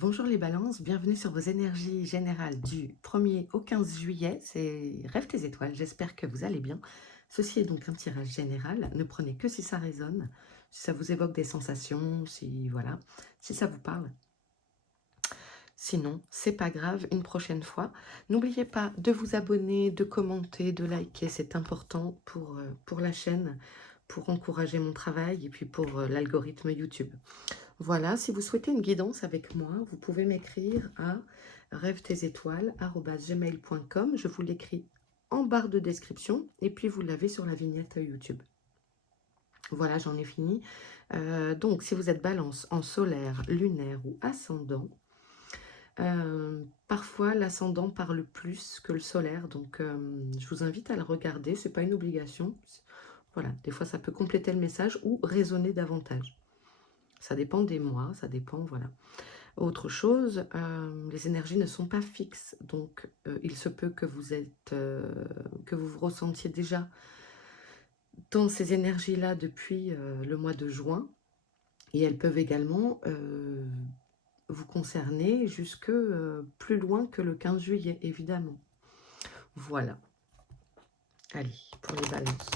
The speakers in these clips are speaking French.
Bonjour les balances, bienvenue sur vos énergies générales du 1er au 15 juillet, c'est Rêve tes étoiles, j'espère que vous allez bien. Ceci est donc un tirage général, ne prenez que si ça résonne, si ça vous évoque des sensations, si voilà, si ça vous parle. Sinon, c'est pas grave, une prochaine fois. N'oubliez pas de vous abonner, de commenter, de liker, c'est important pour la chaîne, pour encourager mon travail et puis pour l'algorithme YouTube. Voilà, si vous souhaitez une guidance avec moi, vous pouvez m'écrire à rêve-tes-étoiles@gmail.com. Je vous l'écris en barre de description et puis vous l'avez sur la vignette YouTube. Voilà, j'en ai fini. Donc, si vous êtes balance en solaire, lunaire ou ascendant, parfois l'ascendant parle plus que le solaire, donc je vous invite à le regarder, c'est pas une obligation. Voilà, des fois ça peut compléter le message ou résonner davantage. Ça dépend des mois, ça dépend, voilà. Autre chose, les énergies ne sont pas fixes, donc il se peut que que vous vous ressentiez déjà dans ces énergies-là depuis le mois de juin, et elles peuvent également vous concerner jusque plus loin que le 15 juillet, évidemment. Voilà. Allez, pour les balances.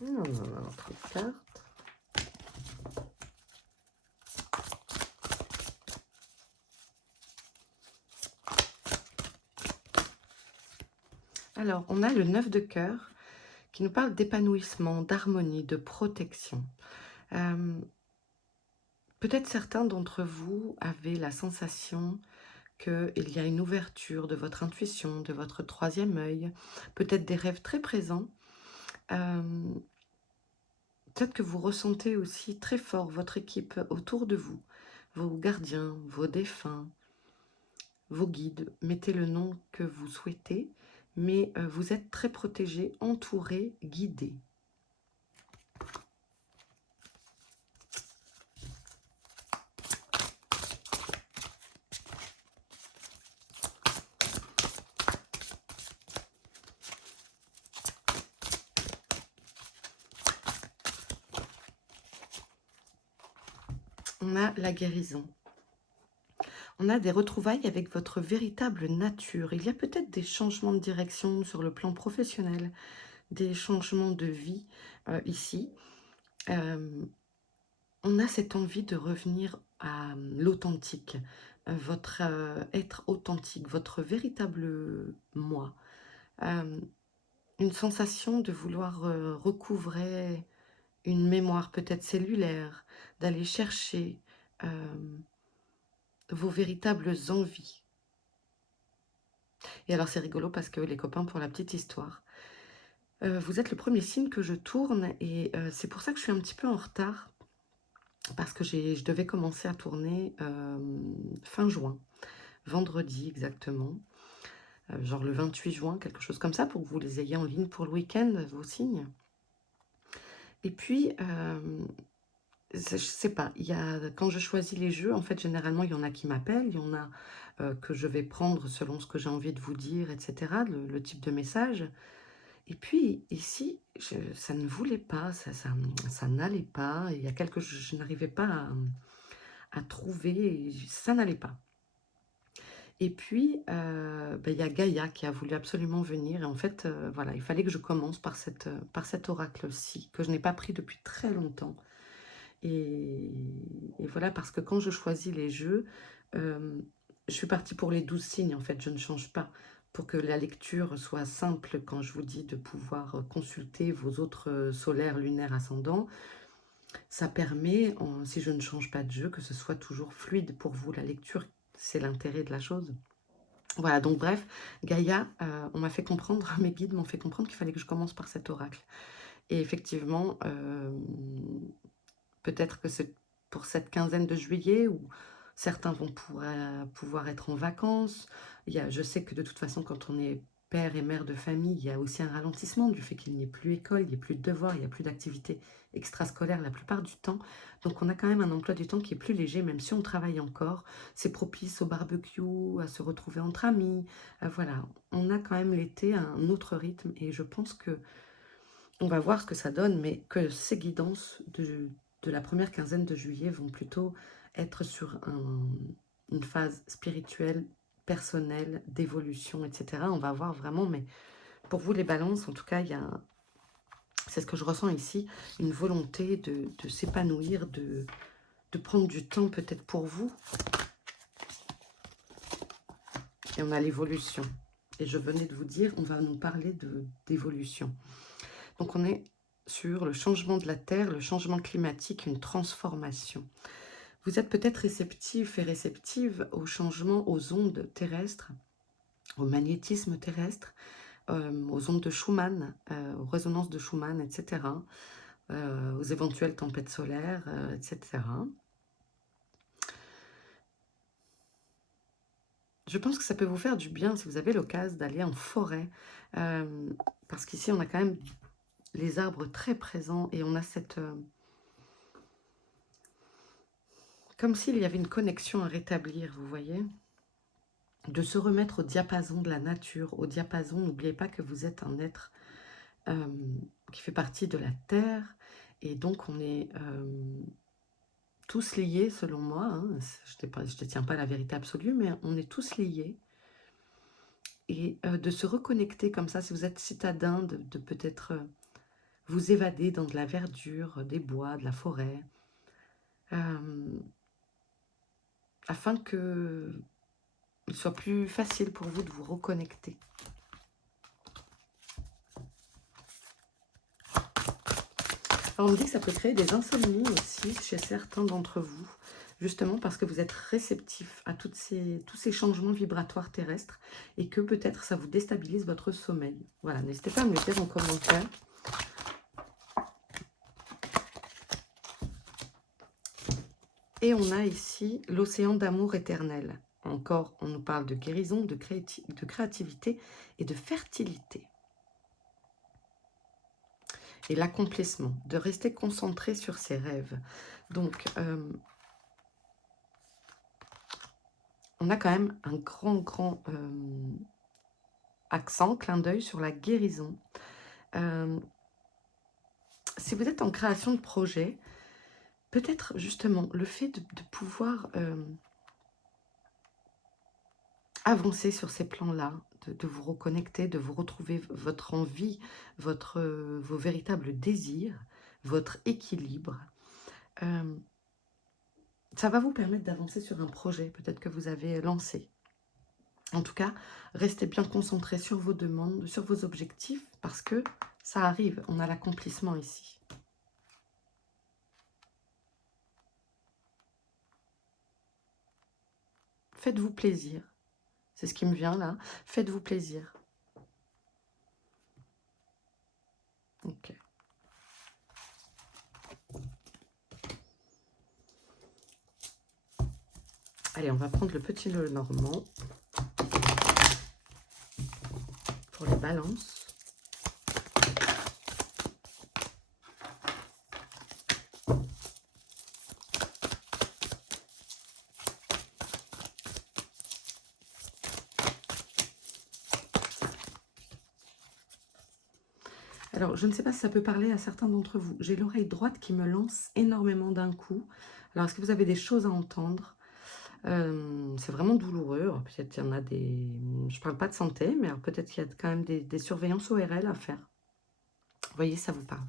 Non, non, non, trop de cartes. Alors, on a le 9 de cœur qui nous parle d'épanouissement, d'harmonie, de protection. Peut-être certains d'entre vous avaient la sensation qu'il y a une ouverture de votre intuition, de votre troisième œil, peut-être des rêves très présents. Peut-être que vous ressentez aussi très fort votre équipe autour de vous, vos gardiens, vos défunts, vos guides. Mettez le nom que vous souhaitez, mais vous êtes très protégé, entouré, guidé. On a la guérison. On a des retrouvailles avec votre véritable nature. Il y a peut-être des changements de direction sur le plan professionnel, des changements de vie ici. On a cette envie de revenir à l'authentique, votre être authentique, votre véritable moi. Une sensation de vouloir recouvrer une mémoire peut-être cellulaire, d'aller chercher vos véritables envies. Et alors c'est rigolo parce que les copains, pour la petite histoire, vous êtes le premier signe que je tourne et c'est pour ça que je suis un petit peu en retard parce que je devais commencer à tourner fin juin, vendredi exactement, genre le 28 juin, quelque chose comme ça, pour que vous les ayez en ligne pour le week-end, vos signes. Et puis, je sais pas, quand je choisis les jeux, en fait, généralement, il y en a qui m'appellent, il y en a que je vais prendre selon ce que j'ai envie de vous dire, etc., le type de message. Et puis ici, ça ne voulait pas, ça n'allait pas, il y a quelque chose, je n'arrivais pas à trouver, ça n'allait pas. Et puis, il y a Gaïa qui a voulu absolument venir, et en fait, voilà, il fallait que je commence par cet oracle-ci, que je n'ai pas pris depuis très longtemps. Et, et voilà, parce que quand je choisis les jeux, je suis partie pour les 12 signes, en fait, je ne change pas. Pour que la lecture soit simple, quand je vous dis de pouvoir consulter vos autres solaires, lunaires, ascendants, ça permet, si je ne change pas de jeu, que ce soit toujours fluide pour vous, la lecture. C'est l'intérêt de la chose. Voilà, donc bref, Gaïa, on m'a fait comprendre, mes guides m'ont fait comprendre qu'il fallait que je commence par cet oracle. Et effectivement, peut-être que c'est pour cette quinzaine de juillet où certains vont pouvoir être en vacances. Je sais que de toute façon, quand on est père et mère de famille, il y a aussi un ralentissement du fait qu'il n'y ait plus école, il n'y ait plus de devoirs, il n'y a plus d'activités extrascolaires la plupart du temps. Donc on a quand même un emploi du temps qui est plus léger, même si on travaille encore. C'est propice au barbecue, à se retrouver entre amis. Voilà, on a quand même l'été un autre rythme et je pense que on va voir ce que ça donne, mais que ces guidances de la première quinzaine de juillet vont plutôt être sur une phase spirituelle, personnelle, d'évolution, etc. On va voir vraiment, mais pour vous les balances, en tout cas, il y a, c'est ce que je ressens ici, une volonté de s'épanouir, de prendre du temps peut-être pour vous. Et on a l'évolution. Et je venais de vous dire, on va nous parler d'évolution. Donc on est sur le changement de la Terre, le changement climatique, une transformation. Vous êtes peut-être réceptif et réceptive au changement, aux ondes terrestres, au magnétisme terrestre, aux ondes de Schumann, aux résonances de Schumann, etc., aux éventuelles tempêtes solaires, etc. Je pense que ça peut vous faire du bien si vous avez l'occasion d'aller en forêt, parce qu'ici on a quand même les arbres très présents et on a cette... comme s'il y avait une connexion à rétablir, vous voyez, de se remettre au diapason de la nature, au diapason, n'oubliez pas que vous êtes un être qui fait partie de la Terre, et donc on est tous liés selon moi, hein. Je ne détiens pas la vérité absolue, mais on est tous liés, et de se reconnecter comme ça, si vous êtes citadin, de peut-être vous évader dans de la verdure, des bois, de la forêt, afin que il soit plus facile pour vous de vous reconnecter. Alors on me dit que ça peut créer des insomnies aussi chez certains d'entre vous, justement parce que vous êtes réceptif à tous ces changements vibratoires terrestres et que peut-être ça vous déstabilise votre sommeil. Voilà, n'hésitez pas à me le dire en commentaire. Et on a ici l'océan d'amour éternel. Encore, on nous parle de guérison, de créativité et de fertilité. Et l'accomplissement, de rester concentré sur ses rêves. Donc, on a quand même un grand accent, clin d'œil sur la guérison. Si vous êtes en création de projet, peut-être justement le fait de pouvoir avancer sur ces plans-là, de vous reconnecter, de vous retrouver votre envie, vos véritables désirs, votre équilibre. Ça va vous permettre d'avancer sur un projet peut-être que vous avez lancé. En tout cas, restez bien concentrés sur vos demandes, sur vos objectifs, parce que ça arrive, on a l'accomplissement ici. Faites-vous plaisir. C'est ce qui me vient là. Faites-vous plaisir. Ok. Allez, on va prendre le petit nœud normand pour les balances. Alors, je ne sais pas si ça peut parler à certains d'entre vous. J'ai l'oreille droite qui me lance énormément d'un coup. Alors, est-ce que vous avez des choses à entendre? C'est vraiment douloureux. Peut-être qu'il y en a des... Je ne parle pas de santé, mais peut-être qu'il y a quand même des surveillances ORL à faire. Vous voyez, ça vous parle.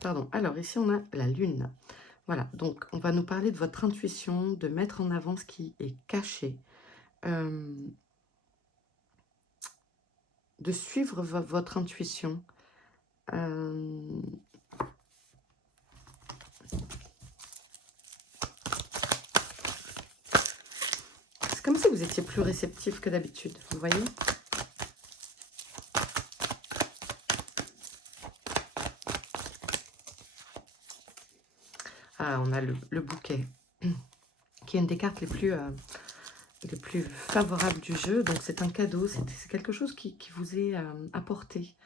Pardon. Alors, ici, on a la lune. Voilà, donc on va nous parler de votre intuition, de mettre en avant ce qui est caché. De suivre votre intuition. C'est comme si vous étiez plus réceptif que d'habitude, vous voyez? Ah, on a le bouquet, qui est une des cartes les plus les plus favorables du jeu. Donc c'est un cadeau, c'est quelque chose qui vous est apporté.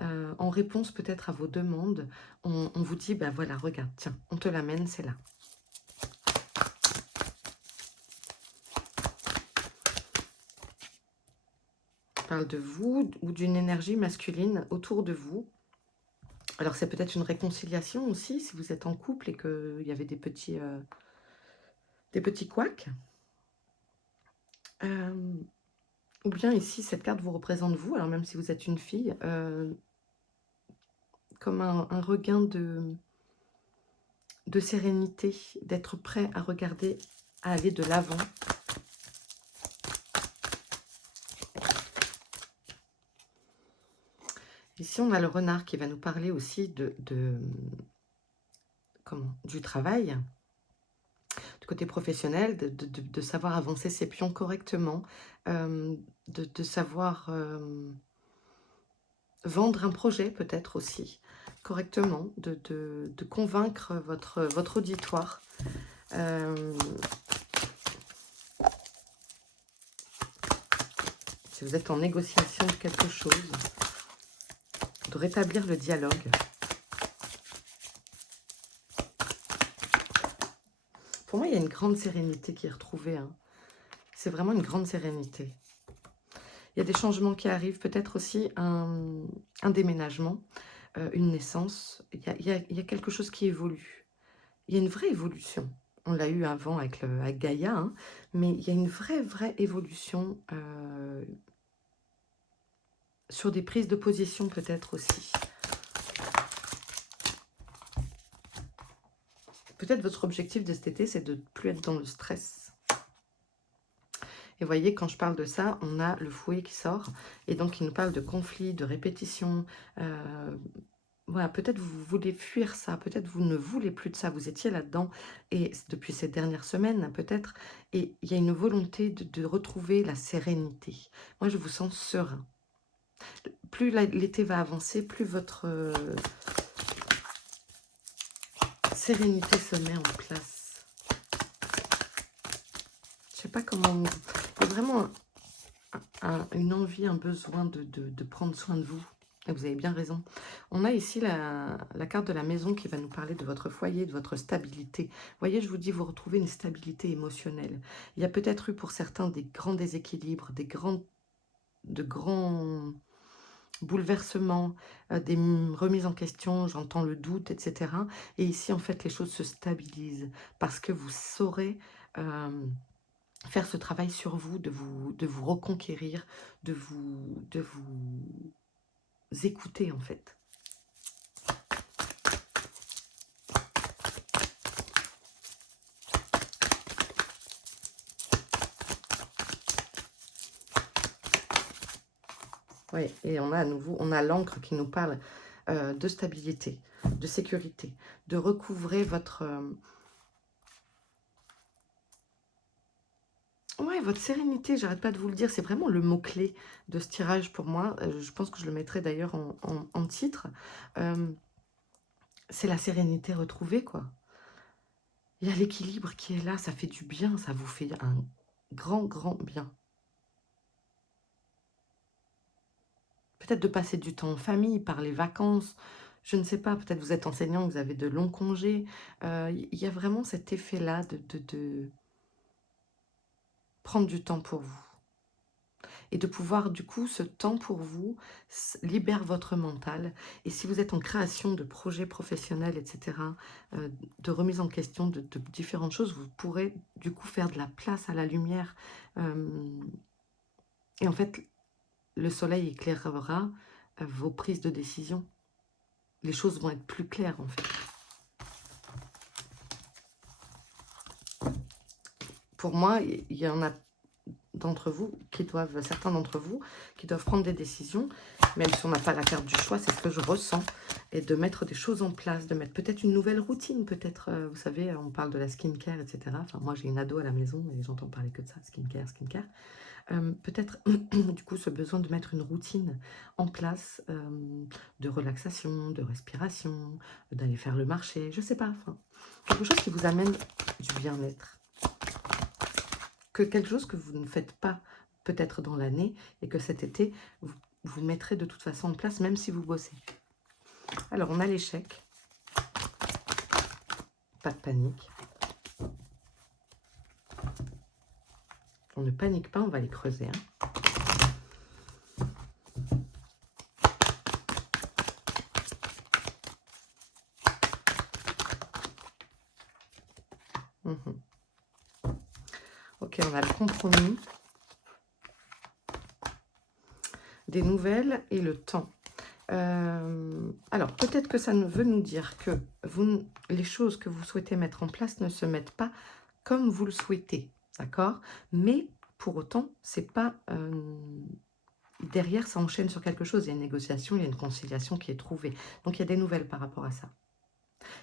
En réponse peut-être à vos demandes, on vous dit, ben voilà, regarde, tiens, on te l'amène, c'est là. On parle de vous ou d'une énergie masculine autour de vous. Alors c'est peut-être une réconciliation aussi, si vous êtes en couple et qu'il y avait des petits couacs. Ou bien ici, cette carte vous représente vous, alors même si vous êtes une fille, comme un regain de sérénité, d'être prêt à regarder, à aller de l'avant. Ici, on a le renard qui va nous parler aussi du travail, du côté professionnel, de savoir avancer ses pions correctement, de savoir vendre un projet peut-être aussi correctement, de convaincre votre auditoire. Si vous êtes en négociation de quelque chose, de rétablir le dialogue. Pour moi, il y a une grande sérénité qui est retrouvée. Hein. C'est vraiment une grande sérénité. Il y a des changements qui arrivent, peut-être aussi un déménagement, une naissance. Il y a quelque chose qui évolue. Il y a une vraie évolution. On l'a eu avant avec Gaïa, hein, mais il y a une vraie évolution sur des prises de position peut-être aussi. Peut-être votre objectif de cet été, c'est de ne plus être dans le stress. Et vous voyez, quand je parle de ça, on a le fouet qui sort. Et donc, il nous parle de conflit, de répétition. Voilà, peut-être vous voulez fuir ça. Peut-être vous ne voulez plus de ça. Vous étiez là-dedans. Et depuis ces dernières semaines, peut-être. Et il y a une volonté de retrouver la sérénité. Moi, je vous sens serein. Plus l'été va avancer, plus votre sérénité se met en place. Je sais pas comment... Il y a vraiment une envie, un besoin de prendre soin de vous. Et vous avez bien raison. On a ici la carte de la maison qui va nous parler de votre foyer, de votre stabilité. Vous voyez, je vous dis, vous retrouvez une stabilité émotionnelle. Il y a peut-être eu pour certains des grands déséquilibres, de grands bouleversements, des remises en question, j'entends le doute, etc. Et ici, en fait, les choses se stabilisent parce que vous saurez faire ce travail sur vous, de vous reconquérir, de vous écouter, en fait. Oui, et on a à nouveau, on a l'encre qui nous parle de stabilité, de sécurité, de recouvrer votre... ouais, votre sérénité, j'arrête pas de vous le dire, c'est vraiment le mot-clé de ce tirage pour moi. Je pense que je le mettrai d'ailleurs en titre. C'est la sérénité retrouvée, quoi. Il y a l'équilibre qui est là, ça fait du bien, ça vous fait un grand bien. Peut-être de passer du temps en famille, par les vacances, je ne sais pas, peut-être vous êtes enseignant, vous avez de longs congés. Il y a vraiment cet effet-là de prendre du temps pour vous. Et de pouvoir, du coup, ce temps pour vous libère votre mental. Et si vous êtes en création de projets professionnels, etc., de remise en question de différentes choses, vous pourrez, du coup, faire de la place à la lumière. Et en fait, le soleil éclairera vos prises de décision. Les choses vont être plus claires, en fait. Pour moi, il y en a d'entre vous certains d'entre vous qui doivent prendre des décisions, même si on n'a pas la carte du choix, c'est ce que je ressens, et de mettre des choses en place, de mettre peut-être une nouvelle routine, peut-être, vous savez, on parle de la skincare, etc. Enfin, moi, j'ai une ado à la maison et j'entends parler que de ça, skincare. Peut-être, du coup, ce besoin de mettre une routine en place, de relaxation, de respiration, d'aller faire le marché, je sais pas, enfin, quelque chose qui vous amène du bien-être. que quelque chose que vous ne faites pas peut-être dans l'année et que cet été, vous mettrez de toute façon en place, même si vous bossez. Alors, on a l'échec. Pas de panique. On ne panique pas, on va les creuser. Hein. Mhm. Ok, on a le compromis, des nouvelles et le temps. Alors, peut-être que ça veut nous dire que les choses que vous souhaitez mettre en place ne se mettent pas comme vous le souhaitez, d'accord? Mais pour autant, c'est pas... derrière, ça enchaîne sur quelque chose. Il y a une négociation, il y a une conciliation qui est trouvée. Donc, il y a des nouvelles par rapport à ça.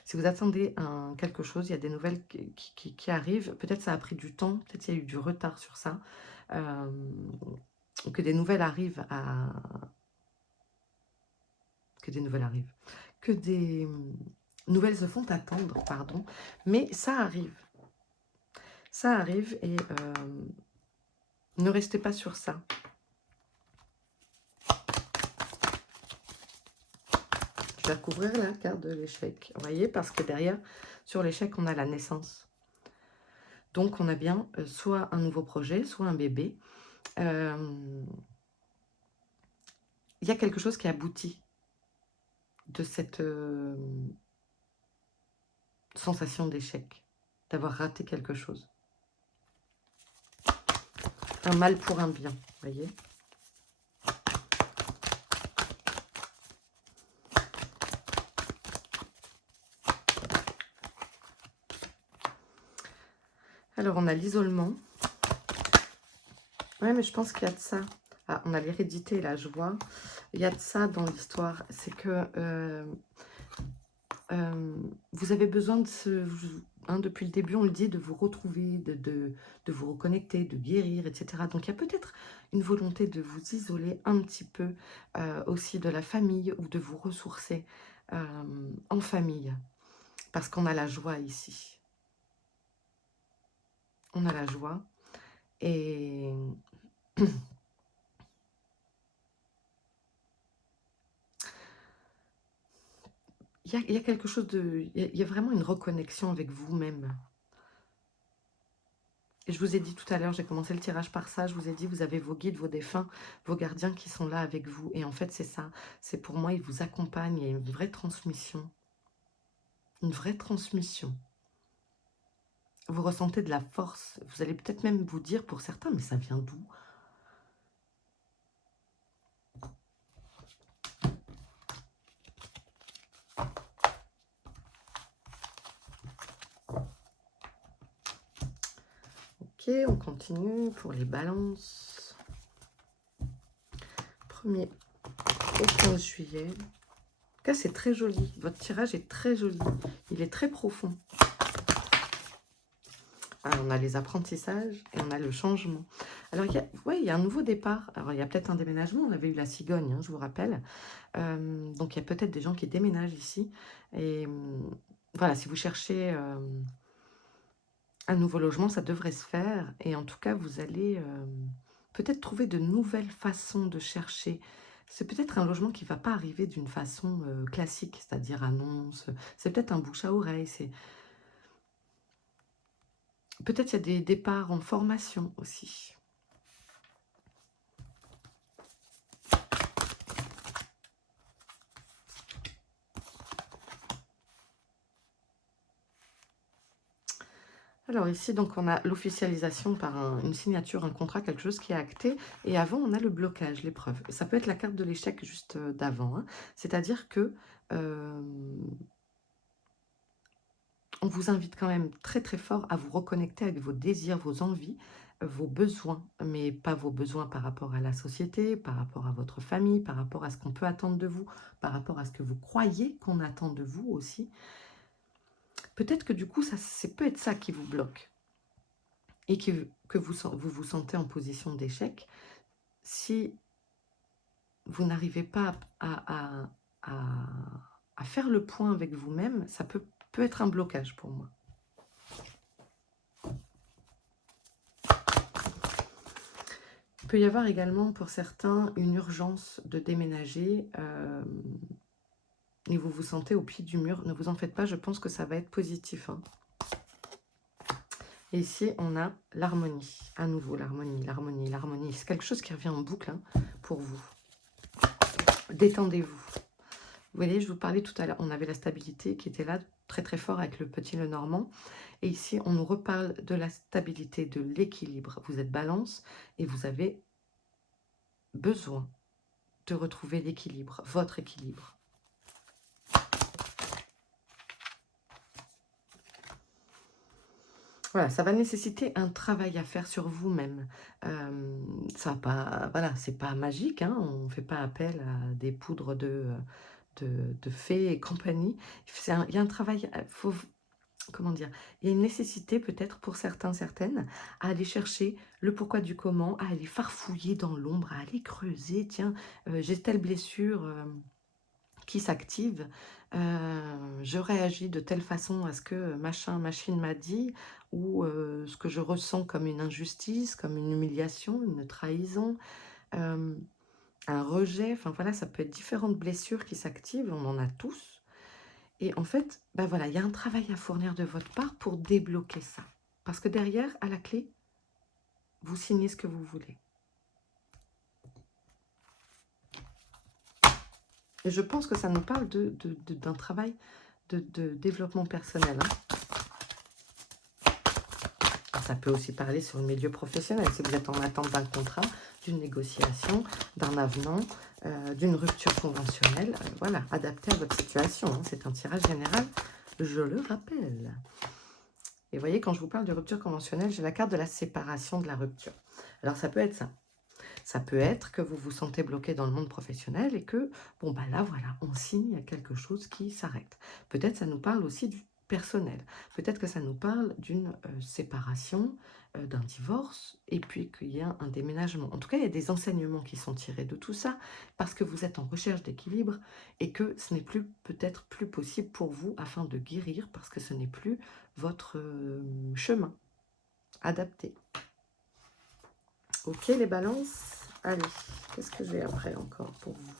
Si vous attendez quelque chose, il y a des nouvelles qui arrivent. Peut-être ça a pris du temps, peut-être il y a eu du retard sur ça. Que des nouvelles arrivent à... Que des nouvelles arrivent. Que des nouvelles se font attendre, pardon. Mais ça arrive. Ça arrive et ne restez pas sur ça. Je vais recouvrir la carte de l'échec. Vous voyez, parce que derrière, sur l'échec, on a la naissance. Donc, on a bien soit un nouveau projet, soit un bébé. Il y a quelque chose qui aboutit de cette sensation d'échec, d'avoir raté quelque chose. Un mal pour un bien, vous voyez. Alors, on a l'isolement. Ouais, mais je pense qu'il y a de ça. Ah, on a l'hérédité, là, je vois. Il y a de ça dans l'histoire. C'est que vous avez besoin de depuis le début, on le dit, de vous retrouver, de vous reconnecter, de guérir, etc. Donc, il y a peut-être une volonté de vous isoler un petit peu aussi de la famille ou de vous ressourcer en famille. Parce qu'on a la joie ici. On a la joie. Et... Il y a quelque chose de... Il y a vraiment une reconnexion avec vous-même. Et je vous ai dit tout à l'heure, j'ai commencé le tirage par ça, je vous ai dit, vous avez vos guides, vos défunts, vos gardiens qui sont là avec vous. Et en fait, c'est ça. C'est pour moi, ils vous accompagnent. Il y a une vraie transmission. Une vraie transmission. Vous ressentez de la force. Vous allez peut-être même vous dire pour certains, mais ça vient d'où ? Ok, on continue pour les balances. 1er au 15 juillet. En tout cas, c'est très joli. Votre tirage est très joli. Il est très profond. Alors, on a les apprentissages et on a le changement. Alors, il y a un nouveau départ. Alors, il y a peut-être un déménagement. On avait eu la cigogne, hein, je vous rappelle. Donc, il y a peut-être des gens qui déménagent ici. Et voilà, si vous cherchez... un nouveau logement, ça devrait se faire. Et en tout cas, vous allez peut-être trouver de nouvelles façons de chercher. C'est peut-être un logement qui ne va pas arriver d'une façon classique, c'est-à-dire annonce. C'est peut-être un bouche à oreille. Peut-être il y a des départs en formation aussi. Alors ici, donc, on a l'officialisation par une signature, un contrat, quelque chose qui est acté. Et avant, on a le blocage, l'épreuve. Ça peut être la carte de l'échec juste d'avant. Hein. C'est-à-dire que on vous invite quand même très très fort à vous reconnecter avec vos désirs, vos envies, vos besoins. Mais pas vos besoins par rapport à la société, par rapport à votre famille, par rapport à ce qu'on peut attendre de vous, par rapport à ce que vous croyez qu'on attend de vous aussi. Peut-être que du coup, c'est peut être ça qui vous bloque. Et que vous sentez en position d'échec, si vous n'arrivez pas à faire le point avec vous-même, ça peut être un blocage pour moi. peut y avoir également pour certains une urgence de déménager et vous vous sentez au pied du mur. Ne vous en faites pas, je pense que ça va être positif, hein. Et ici, on a l'harmonie. À nouveau, l'harmonie, l'harmonie, l'harmonie. C'est quelque chose qui revient en boucle, hein, pour vous. Détendez-vous. Vous voyez, je vous parlais tout à l'heure, on avait la stabilité qui était là, très très fort avec le petit Lenormand. Et ici, on nous reparle de la stabilité, de l'équilibre. Vous êtes balance et vous avez besoin de retrouver l'équilibre, votre équilibre. Voilà, ça va nécessiter un travail à faire sur vous-même. Ça va pas, voilà, c'est pas magique, hein, on ne fait pas appel à des poudres de fées et compagnie. Il y a un travail, faut, comment dire, il y a une nécessité peut-être pour certains, certaines, à aller chercher le pourquoi du comment, à aller farfouiller dans l'ombre, à aller creuser. Tiens, j'ai telle blessure qui s'active, je réagis de telle façon à ce que machin, machine m'a dit, ou ce que je ressens comme une injustice, comme une humiliation, une trahison, euh, un rejet. Enfin voilà, ça peut être différentes blessures qui s'activent, on en a tous. Et en fait, ben voilà, il y a un travail à fournir de votre part pour débloquer ça. Parce que derrière, à la clé, vous signez ce que vous voulez. Et je pense que ça nous parle d'un travail de développement personnel, hein. Ça peut aussi parler sur le milieu professionnel, si vous êtes en attente d'un contrat, d'une négociation, d'un avenant, d'une rupture conventionnelle. Voilà, adapté à votre situation, hein. C'est un tirage général, je le rappelle. Et vous voyez, quand je vous parle de rupture conventionnelle, j'ai la carte de la séparation de la rupture. Alors, ça peut être ça. Ça peut être que vous vous sentez bloqué dans le monde professionnel et que, bon, bah là, voilà, on signe quelque chose qui s'arrête. Peut-être ça nous parle aussi du personnel. Peut-être que ça nous parle d'une séparation, d'un divorce, et puis qu'il y a un déménagement. En tout cas, il y a des enseignements qui sont tirés de tout ça, parce que vous êtes en recherche d'équilibre et que ce n'est plus peut-être plus possible pour vous afin de guérir, parce que ce n'est plus votre chemin adapté. Ok, les balances. Allez, qu'est-ce que j'ai après encore pour vous?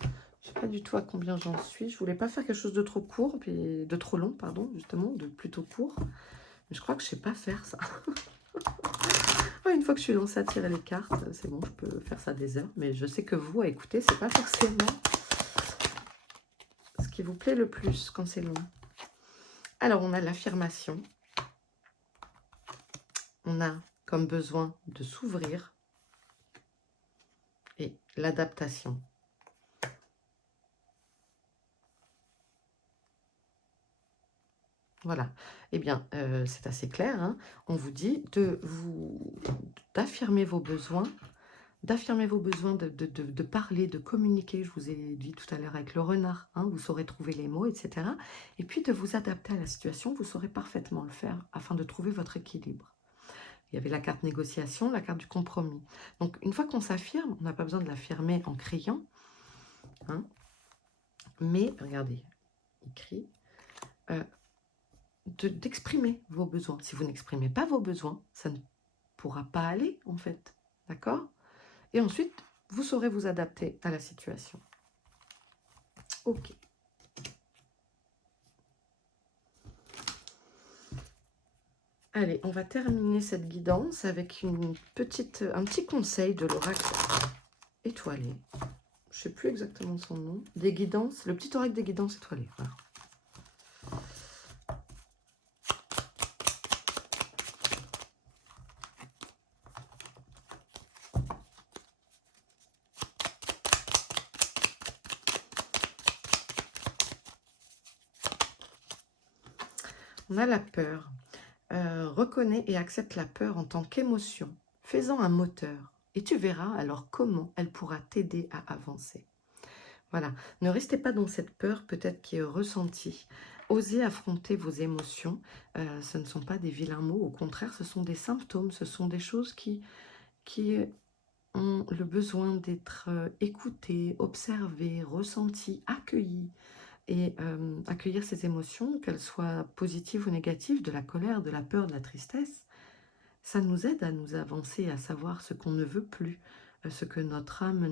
Je ne sais pas du tout à combien j'en suis. Je voulais pas faire quelque chose de trop court, puis de trop long, pardon, justement, de plutôt court. Mais je crois que je sais pas faire ça. Ouais, une fois que je suis lancée à tirer les cartes, c'est bon, je peux faire ça des heures. Mais je sais que vous, à écouter, c'est pas forcément ce qui vous plaît le plus quand c'est long. Alors, on a l'affirmation. On a comme besoin de s'ouvrir et l'adaptation. Voilà. Eh bien, c'est assez clair, hein. On vous dit d'affirmer vos besoins, de parler, de communiquer. Je vous ai dit tout à l'heure avec le renard, hein, vous saurez trouver les mots, etc. Et puis de vous adapter à la situation, vous saurez parfaitement le faire afin de trouver votre équilibre. Il y avait la carte négociation, la carte du compromis. Donc, une fois qu'on s'affirme, on n'a pas besoin de l'affirmer en criant, hein, mais, regardez, il crie, d'exprimer vos besoins. Si vous n'exprimez pas vos besoins, ça ne pourra pas aller, en fait. D'accord? Et ensuite, vous saurez vous adapter à la situation. Ok. Allez, on va terminer cette guidance avec un petit conseil de l'oracle étoilé. Je ne sais plus exactement son nom. Des guidances, le petit oracle des guidances étoilées. Voilà. On a la peur. Reconnais et accepte la peur en tant qu'émotion. Fais-en un moteur. Et tu verras alors comment elle pourra t'aider à avancer. Voilà. Ne restez pas dans cette peur peut-être qui est ressentie. Osez affronter vos émotions. Ce ne sont pas des vilains mots. Au contraire, ce sont des symptômes. Ce sont des choses qui ont le besoin d'être écoutées, observées, ressenties, accueillies. Et accueillir ces émotions, qu'elles soient positives ou négatives, de la colère, de la peur, de la tristesse, Ça nous aide à nous avancer, à savoir ce qu'on ne veut plus, ce que notre âme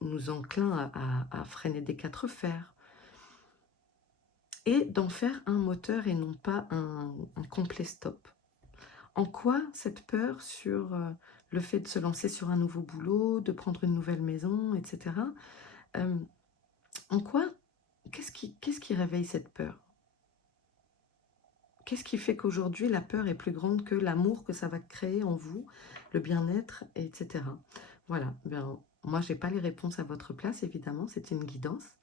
nous enclin à freiner des 4 fers et d'en faire un moteur et non pas un complet stop. En quoi cette peur sur, le fait de se lancer sur un nouveau boulot, de prendre une nouvelle maison et cetera, hem, en quoi qu'est-ce qui réveille cette peur? Qu'est-ce qui fait qu'aujourd'hui la peur est plus grande que l'amour que ça va créer en vous, le bien-être et cetera? Voilà, ben, moi j'ai pas les réponses à votre place évidemment, c'est une guidance,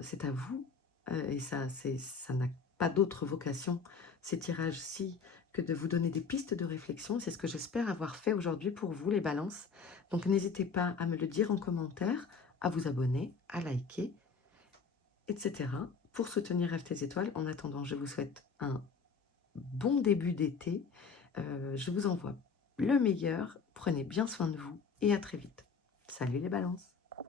c'est à vous, et ça n'a pas d'autre vocation, ces tirages-ci, que de vous donner des pistes de réflexion. C'est ce que j'espère avoir fait aujourd'hui pour vous les balances. Donc n'hésitez pas à me le dire en commentaire, à vous abonner, à liker et cetera pour soutenir Rêve tes étoiles. En attendant, je vous souhaite un bon début d'été. Je vous envoie le meilleur. Prenez bien soin de vous et à très vite. Salut les balances!